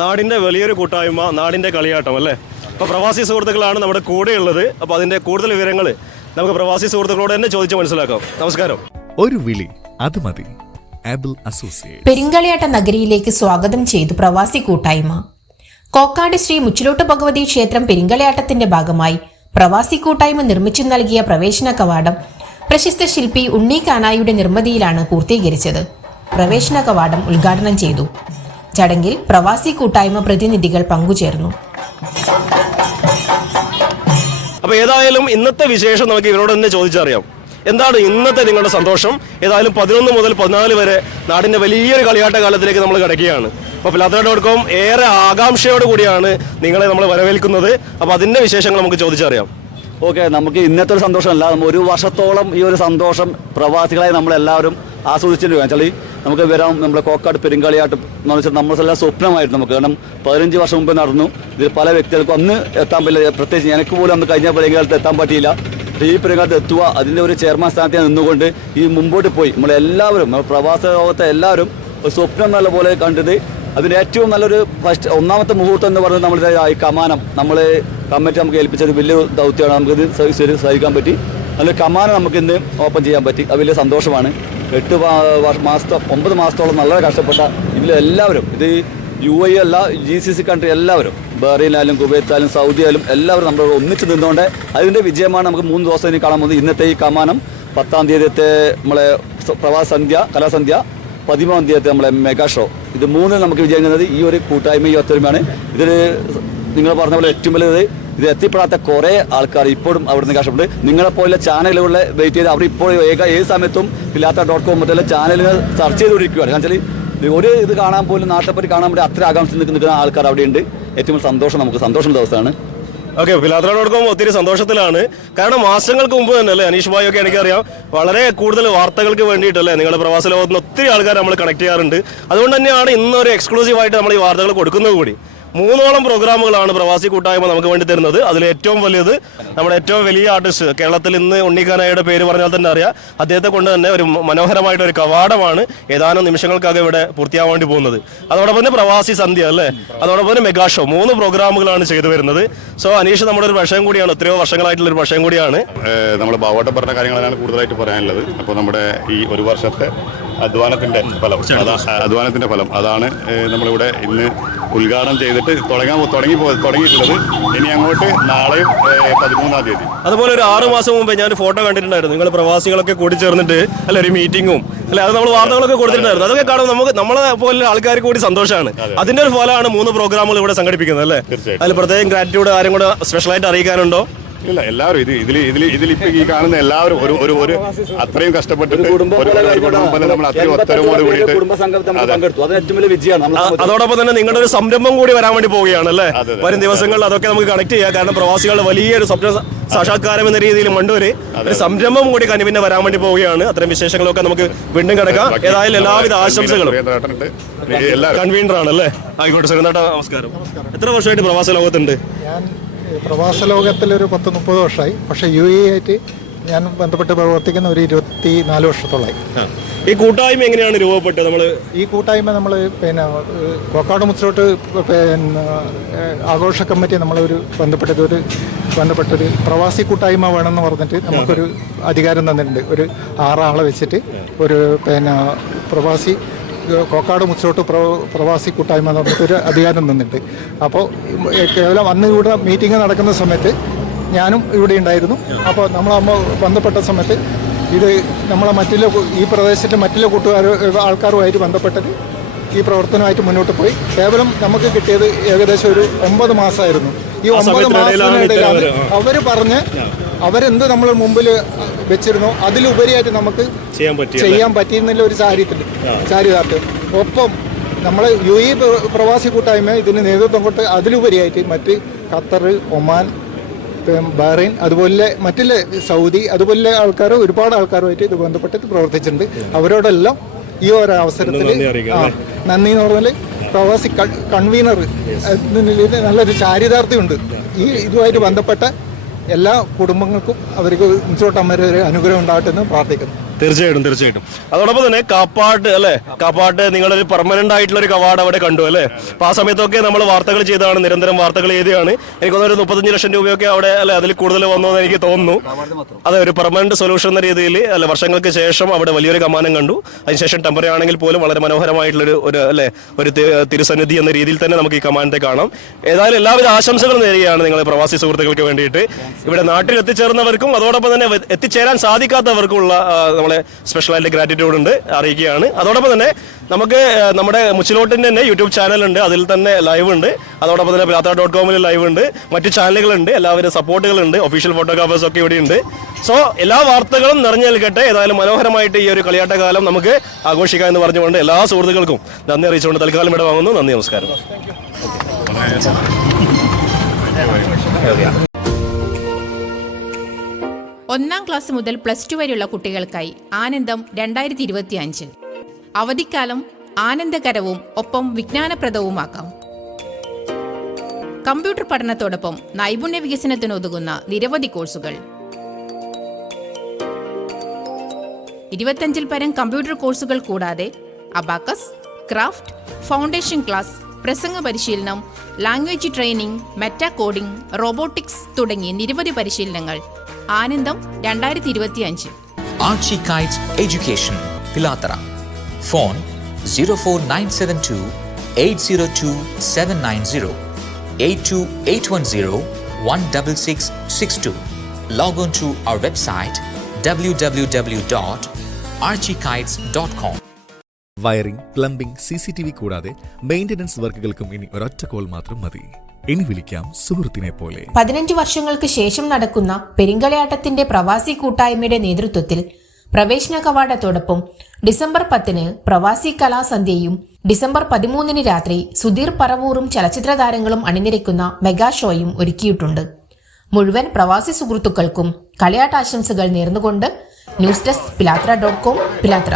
നാടിൻ്റെ വലിയൊരു കൂട്ടായ്മ, നാടിൻ്റെ കളിയാട്ടം അല്ലേ. അപ്പോൾ പ്രവാസി സുഹൃത്തുക്കളാണ് നമ്മുടെ കൂടെയുള്ളത്. അപ്പോൾ അതിൻ്റെ കൂടുതൽ വിവരങ്ങൾ നമുക്ക് പ്രവാസി സുഹൃത്തുക്കളോട് തന്നെ ചോദിച്ച് മനസ്സിലാക്കാം. നമസ്കാരം. ഒരു വിളി അത് മതി. പെരിങ്കളിയാട്ട നഗരിയിലേക്ക് സ്വാഗതം ചെയ്തു പ്രവാസി കൂട്ടായ്മ. കോക്കാട് ശ്രീ മുച്ചിലോട്ട് ഭഗവതി ക്ഷേത്രം പെരിങ്കളിയാട്ടത്തിന്റെ ഭാഗമായി പ്രവാസി കൂട്ടായ്മ നിർമ്മിച്ചു നൽകിയ പ്രവേശന കവാടം പ്രശസ്ത ശില്പി ഉണ്ണി കാനായുടെ നിർമ്മിതിയിലാണ് പൂർത്തീകരിച്ചത്. പ്രവേശന കവാടം ഉദ്ഘാടനം ചെയ്തു. ചടങ്ങിൽ പ്രവാസി കൂട്ടായ്മ പ്രതിനിധികൾ പങ്കുചേർന്നു. അപ്പോൾ ഏതായാലും ഇന്നത്തെ വിശേഷം നമുക്ക് ഇവരോട് തന്നെ ചോദിച്ചറിയാം. എന്താണ് ഇന്നത്തെ നിങ്ങളുടെ സന്തോഷം? ഏതായാലും 11 മുതൽ 14 വരെ നാടിൻ്റെ വലിയൊരു കളിയാട്ട കാലത്തിലേക്ക് നമ്മൾ കിടക്കുകയാണ്. അപ്പോൾ പിലാത്തറ.com ഏറെ ആകാംക്ഷയോട് കൂടിയാണ് നിങ്ങളെ നമ്മൾ വരവേൽക്കുന്നത്. അപ്പോൾ അതിൻ്റെ വിശേഷങ്ങൾ നമുക്ക് ചോദിച്ചറിയാം. ഓക്കെ, നമുക്ക് ഇന്നത്തെ ഒരു സന്തോഷമല്ല, ഒരു വർഷത്തോളം ഈ ഒരു സന്തോഷം പ്രവാസികളായി നമ്മളെല്ലാവരും ആസ്വദിച്ചിട്ട് വെച്ചാൽ നമുക്ക് വരാം. നമ്മുടെ കോക്കാട് പെരിങ്കളിയാട്ടം എന്ന് വെച്ചാൽ നമ്മളെല്ലാം സ്വപ്നമായിരുന്നു നമുക്ക്. കാരണം 15 വർഷം മുമ്പ് നടന്നു. ഇതിൽ പല വ്യക്തികൾക്കും അന്ന് എത്താൻ പറ്റില്ല. പ്രത്യേകിച്ച് എനിക്ക് പോലും അന്ന് കഴിഞ്ഞ പെരിങ്കാലത്ത് എത്താൻ പറ്റിയില്ല. ഈ പെരിങ്കാലത്ത് എത്തുക, അതിൻ്റെ ഒരു ചെയർമാൻ സ്ഥാനത്ത് നിന്നുകൊണ്ട് ഈ മുമ്പോട്ട് പോയി നമ്മളെല്ലാവരും പ്രവാസ ലോകത്തെ എല്ലാവരും സ്വപ്നം നല്ല പോലെ കണ്ടത്. അതിൻ്റെ ഏറ്റവും നല്ലൊരു ഒന്നാമത്തെ മുഹൂർത്തം എന്ന് പറയുന്നത് നമ്മുടെ ഈ കമാനം നമ്മൾ കമ്മിറ്റി നമുക്ക് ഏൽപ്പിച്ചത് വലിയൊരു ദൗത്യമാണ്. നമുക്കിത് സഹിക്കാൻ പറ്റി. നല്ലൊരു കമാനം നമുക്ക് ഇന്ന് ഓപ്പൺ ചെയ്യാൻ പറ്റി. അത് വലിയ സന്തോഷമാണ്. 9 മാസത്തോളം നല്ല കഷ്ടപ്പെട്ട ഇതിലെല്ലാവരും, ഇത് UAE അല്ല, GCC കൺട്രി എല്ലാവരും, ബഹ്റൈനിലായാലും കുവൈത്തായാലും സൗദിയായാലും എല്ലാവരും നമ്മൾ ഒന്നിച്ച് നിന്നുകൊണ്ട് അതിൻ്റെ വിജയമാണ് നമുക്ക് 3 ദിവസം ഇനി കാണാൻ പോകുന്നത്. ഇന്നത്തെ ഈ കമാനം 10-ാം തീയതിയത്തെ നമ്മളെ പ്രവാസ സന്ധ്യ, കലാസന്ധ്യ, 13-ാം തീയതിയത്തെ നമ്മളെ മെഗാ ഷോ, ഇത് 3 നമുക്ക് വിജയം ചെയ്യുന്നത് ഈ ഒരു കൂട്ടായ്മ, ഈ ഒത്തൊരുമയാണ്. ഇതിൽ നിങ്ങൾ പറഞ്ഞ പോലെ ഏറ്റവും വലുത് ഇത് എത്തിപ്പെടാത്ത കുറേ ആൾക്കാർ ഇപ്പോഴും അവിടെ നിന്ന് കഷ്ടപ്പെട്ട് നിങ്ങളെപ്പോലെ ചാനലുകളിൽ വെയിറ്റ് ചെയ്ത് അവർ ഇപ്പോൾ ഏത് സമയത്തും പിലാത്തറ.com മറ്റുള്ള ചാനലുകൾ സെർച്ച് ചെയ്തുകൊണ്ടിരിക്കുകയാണ്. കാരണം വെച്ചാൽ ഒരു ഇത് കാണാൻ പോലും നാട്ടിൽപ്പറ്റി കാണാൻ വേണ്ടി അത്ര ആകാംക്ഷ നിൽക്കുന്ന ആൾക്കാർ അവിടെയുണ്ട്. ഏറ്റവും സന്തോഷം, നമുക്ക് സന്തോഷം ദിവസമാണ്. ഓക്കെ, പിലാത്തറ.com ഒത്തിരി സന്തോഷത്തിലാണ്. കാരണം മാസങ്ങൾക്ക് മുമ്പ് തന്നെ അല്ലേ അനീഷ് ഭായി ഒക്കെ എനിക്കറിയാം, വളരെ കൂടുതൽ വാർത്തകൾക്ക് വേണ്ടിയിട്ടല്ലേ നിങ്ങളുടെ പ്രവാസ ലോകത്ത് നിന്ന് ഒത്തിരി ആൾക്കാർ നമ്മൾ കണക്ട് ചെയ്യാറുണ്ട്. അതുകൊണ്ട് തന്നെയാണ് ഇന്നൊരു എക്സ്ക്ലൂസീവായിട്ട് നമ്മൾ ഈ വാർത്തകൾ കൊടുക്കുന്നത് കൂടി. 3ഓളം പ്രോഗ്രാമുകളാണ് പ്രവാസി കൂട്ടായ്മ നമുക്ക് വേണ്ടി തരുന്നത്. അതിൽ ഏറ്റവും വലിയത് നമ്മുടെ ഏറ്റവും വലിയ ആർട്ടിസ്റ്റ് കേരളത്തിൽ ഇന്ന് ഉണ്ണി കാനായുടെ പേര് പറഞ്ഞാൽ തന്നെ അറിയാം. അദ്ദേഹത്തെ കൊണ്ട് തന്നെ ഒരു മനോഹരമായിട്ടൊരു കവാടമാണ് ഏതാനും നിമിഷങ്ങൾക്കാകെ ഇവിടെ പൂർത്തിയാവാൻ വേണ്ടി പോകുന്നത്. അതോടൊപ്പം തന്നെ പ്രവാസി സന്ധ്യ അല്ലേ, അതോടൊപ്പം തന്നെ മെഗാ ഷോ, 3 പ്രോഗ്രാമുകളാണ് ചെയ്തു വരുന്നത്. സോ അനീഷ് നമ്മുടെ ഒരു വർഷം കൂടിയാണ്, എത്രയോ വർഷങ്ങളായിട്ടുള്ള ഒരു വർഷം കൂടിയാണ്. നമ്മൾ ബാവോട്ടം പറഞ്ഞ കാര്യങ്ങളാണ് കൂടുതലായിട്ട് പറയാനുള്ളത്. അപ്പോൾ നമ്മുടെ ഈ ഒരു വർഷത്തെ അധ്വാനത്തിന്റെ ഫലം അതാണ് നമ്മളിവിടെ ഇന്ന് ഉദ്ഘാടനം ചെയ്തിട്ട് തുടങ്ങിയിട്ടുള്ളത്. ഇനി അങ്ങോട്ട് നാളെയും 13-ാം തീയതി. അതുപോലെ ഒരു 6 മാസം മുമ്പേ ഞാൻ ഫോട്ടോ കണ്ടിട്ടുണ്ടായിരുന്നു. നിങ്ങൾ പ്രവാസികളൊക്കെ കൂടി ചേർന്നിട്ട് അല്ല ഒരു മീറ്റിങ്ങും അല്ലെ, അത് നമ്മൾ വാർത്തകളൊക്കെ കൊടുത്തിട്ടുണ്ടായിരുന്നു. അതൊക്കെ കാണുമ്പോൾ നമ്മളെ പോലെ ആൾക്കാർക്ക് കൂടി സന്തോഷമാണ്. അതിന്റെ ഒരു ഫലമാണ് 3 പ്രോഗ്രാമുകൾ ഇവിടെ സംഘടിപ്പിക്കുന്നത് അല്ലേ. അതിൽ പ്രത്യേകം ഗ്രാറ്റിറ്റ്യൂഡ് ആരും കൂടെ സ്പെഷ്യലായിട്ട് അറിയിക്കാനുണ്ടോ? ഇല്ല, എല്ലാവരും ഇതിലിപ്പോ ഈ കാണുന്ന എല്ലാവരും ഒരു അത്രയും കഷ്ടപ്പെട്ടിട്ട് അതോടൊപ്പം തന്നെ നിങ്ങളുടെ ഒരു സംരംഭം കൂടി വരാൻ വേണ്ടി പോവുകയാണ് അല്ലേ. വരും ദിവസങ്ങളിൽ അതൊക്കെ നമുക്ക് കണക്ട് ചെയ്യാം. കാരണം പ്രവാസികളുടെ വലിയൊരു സ്വപ്ന സാക്ഷാത്കാരം എന്ന രീതിയിൽ മണ്ടൂര് ഒരു സംരംഭം കൂടി കനിവിന്റെ വരാൻ വേണ്ടി പോവുകയാണ്. അത്തരം വിശേഷങ്ങളൊക്കെ നമുക്ക് വീണ്ടും കിടക്കാം. ഏതായാലും എല്ലാവിധ ആശംസകളും. കൺവീനർ ആണല്ലേ. ആയിക്കോട്ടെ സുരേന്ദ്രേട്ടാ, നമസ്കാരം. എത്ര വർഷമായിട്ട് പ്രവാസ ലോകത്തുണ്ട്? പ്രവാസ ലോകത്തിലൊരു 10-30 വർഷമായി. പക്ഷേ UAE ആയിട്ട് ഞാൻ ബന്ധപ്പെട്ട് പ്രവർത്തിക്കുന്ന ഒരു 24 വർഷത്തോളമായി. ഈ കൂട്ടായ്മ എങ്ങനെയാണ് രൂപപ്പെട്ടത്? ഈ കൂട്ടായ്മ നമ്മൾ കോക്കാട് മുച്ചിലോട്ട് ആഘോഷ കമ്മിറ്റി നമ്മളൊരു ബന്ധപ്പെട്ടൊരു പ്രവാസി കൂട്ടായ്മ വേണമെന്ന് പറഞ്ഞിട്ട് നമുക്കൊരു അധികാരം തന്നിട്ടുണ്ട്. ഒരു 6 ആളെ വെച്ചിട്ട് ഒരു പ്രവാസി കോക്കാട് മുച്ചിലോട്ട് പ്രവാസി കൂട്ടായ്മ എന്ന് പറഞ്ഞിട്ടൊരു അധികാരം തന്നിട്ടുണ്ട്. അപ്പോൾ കേവലം അന്ന് ഇവിടെ മീറ്റിംഗ് നടക്കുന്ന സമയത്ത് ഞാനും ഇവിടെ ഉണ്ടായിരുന്നു. അപ്പോൾ നമ്മൾ ബന്ധപ്പെട്ട സമയത്ത് ഇത് നമ്മളെ ഈ പ്രദേശത്തെ മറ്റുള്ള ആൾക്കാരുമായിട്ട് ബന്ധപ്പെട്ടിട്ട് ഈ പ്രവർത്തനമായിട്ട് മുന്നോട്ട് പോയി. കേവലം നമുക്ക് കിട്ടിയത് ഏകദേശം ഒരു 9 മാസമായിരുന്നു. ഈ 9 മാസത്തിനിടയിലാണ് അവർ പറഞ്ഞ് അവരെന്ത് നമ്മൾ മുമ്പിൽ വെച്ചിരുന്നോ അതിലുപരിയായിട്ട് നമുക്ക് ചെയ്യാൻ പറ്റിയിരുന്നില്ല ഒരു ചാരിതാർത്ഥ്യം. ഒപ്പം നമ്മൾ UAE പ്രവാസി കൂട്ടായ്മ ഇതിന് നേതൃത്വം കൊണ്ട് അതിലുപരിയായിട്ട് മറ്റ് ഖത്തർ, ഒമാൻ, ബഹ്റൈൻ, അതുപോലെ മറ്റുള്ള സൗദി, അതുപോലെ ഒരുപാട് ആൾക്കാരുമായിട്ട് ഇത് ബന്ധപ്പെട്ട് പ്രവർത്തിച്ചിട്ടുണ്ട്. അവരോടെല്ലാം ഈ ഒരു അവസരത്തിൽ നന്ദി എന്ന് പറഞ്ഞാൽ പ്രവാസി കൺവീനർ നല്ലൊരു ചാരിതാർത്ഥ്യമുണ്ട്. ഇതുമായിട്ട് ബന്ധപ്പെട്ട എല്ലാ കുടുംബങ്ങൾക്കും അവർക്ക് മുച്ചോട്ടമ്മയുടെ ഒരു അനുഗ്രഹം ഉണ്ടാകട്ടെ എന്ന് പ്രാർത്ഥിക്കുന്നു. തീർച്ചയായിട്ടും. അതോടൊപ്പം തന്നെ കാപ്പാട്ട് അല്ലെ, കാപ്പാട്ട് നിങ്ങളൊരു പെർമനന്റ് ആയിട്ടുള്ള ഒരു കവാടം അവിടെ കണ്ടു അല്ലെ. അപ്പൊ ആ സമയത്തൊക്കെ നമ്മൾ വാർത്തകൾ ചെയ്തതാണ്, നിരന്തരം വാർത്തകൾ ചെയ്തതാണ്. എനിക്കൊന്നൊരു 35 ലക്ഷം രൂപയൊക്കെ അവിടെ അല്ലെ അതിൽ കൂടുതൽ വന്നു എന്ന് എനിക്ക് തോന്നുന്നു. അതെ, ഒരു പെർമനന്റ് സൊല്യൂഷൻ എന്ന രീതിയിൽ അല്ല, വർഷങ്ങൾക്ക് ശേഷം അവിടെ വലിയൊരു കമാനം കണ്ടു. അതിനുശേഷം ടെമ്പററി ആണെങ്കിൽ പോലും വളരെ മനോഹരമായിട്ടുള്ള ഒരു തിരുസന്നിധി എന്ന രീതിയിൽ തന്നെ നമുക്ക് ഈ കമാനത്തെ കാണാം. ഏതായാലും എല്ലാവിധ ആശംസകളും നേരുകയാണ് നിങ്ങളെ പ്രവാസി സുഹൃത്തുക്കൾക്ക് വേണ്ടിയിട്ട്. ഇവിടെ നാട്ടിൽ എത്തിച്ചേർന്നവർക്കും അതോടൊപ്പം തന്നെ എത്തിച്ചേരാൻ സാധിക്കാത്തവർക്കുള്ള നമ്മളെ സ്പെഷ്യലായിട്ട് ഗ്രാറ്റിറ്റ്യൂഡ് ഉണ്ട് അറിയിക്കുകയാണ്. അതോടൊപ്പം തന്നെ നമുക്ക് നമ്മുടെ മുച്ചിലോട്ടിൻ്റെ തന്നെ യൂട്യൂബ് ചാനലുണ്ട്, അതിൽ തന്നെ ലൈവ് ഉണ്ട്. അതോടൊപ്പം തന്നെ pilathra.com ലൈവ് ഉണ്ട്, മറ്റു ചാനലുകളുണ്ട്, എല്ലാവരും സപ്പോർട്ടുകളുണ്ട്, ഒഫീഷ്യൽ ഫോട്ടോഗ്രാഫേഴ്സ് ഒക്കെ ഇവിടെയുണ്ട്. സോ എല്ലാ വാർത്തകളും നിറഞ്ഞു നിൽക്കട്ടെ. ഏതായാലും മനോഹരമായിട്ട് ഈ ഒരു കളിയാട്ടകാലം നമുക്ക് ആഘോഷിക്കാം എന്ന് പറഞ്ഞുകൊണ്ട് എല്ലാ സുഹൃത്തുക്കൾക്കും നന്ദി അറിയിച്ചുകൊണ്ട് തൽക്കാലം ഇവിടെ വാങ്ങുന്നു. നന്ദി, നമസ്കാരം. ഒന്നാം ക്ലാസ് മുതൽ +2 വരെയുള്ള കുട്ടികൾക്കായി ആനന്ദം 2025. അവധിക്കാലം ആനന്ദകരവും ഒപ്പം വിജ്ഞാനപ്രദവുമാക്കാം. കമ്പ്യൂട്ടർ പഠനത്തോടൊപ്പം നൈപുണ്യ വികസനത്തിനുതകുന്ന നിരവധി കോഴ്സുകൾ. 25-ൽ പരം കമ്പ്യൂട്ടർ കോഴ്സുകൾ കൂടാതെ അബാക്കസ്, ക്രാഫ്റ്റ്, ഫൗണ്ടേഷൻ ക്ലാസ്, പ്രസംഗ പരിശീലനം, language training, meta coding, robotics തുടങ്ങി നിരവധി പരിശീലനങ്ങൾ. ആനന്ദം 2025. Archie Kites Education, Pilathra. Phone 04972 802 790 82810 16662. Log on to our website www.archiekites.com. Wiring, plumbing, CCTV കൂടാതെ മെയിൻ്റനൻസ് വർക്കുകൾക്കും ഇനി ഒരൊറ്റ കോൾ മാത്രം മതി. ഇനി വിളിക്കാം സുഹൃത്തിനെ പോലെ. 15 വർഷങ്ങൾക്ക് ശേഷം നടക്കുന്ന പെരിങ്കളിയാട്ടത്തിന്റെ പ്രവാസി കൂട്ടായ്മയുടെ നേതൃത്വത്തിൽ പ്രവേശന കവാടത്തോടൊപ്പം ഡിസംബർ 10 പ്രവാസി കലാസന്ധ്യയും ഡിസംബർ 13 രാത്രി സുധീർ പറവൂറും ചലച്ചിത്ര താരങ്ങളും അണിനിരക്കുന്ന മെഗാ ഷോയും ഒരുക്കിയിട്ടുണ്ട്. മുഴുവൻ പ്രവാസി സുഹൃത്തുക്കൾക്കും കളിയാട്ടാശംസകൾ നേർന്നുകൊണ്ട് ന്യൂസ് ഡെസ്ക് pilathra.com, പിലാത്ര.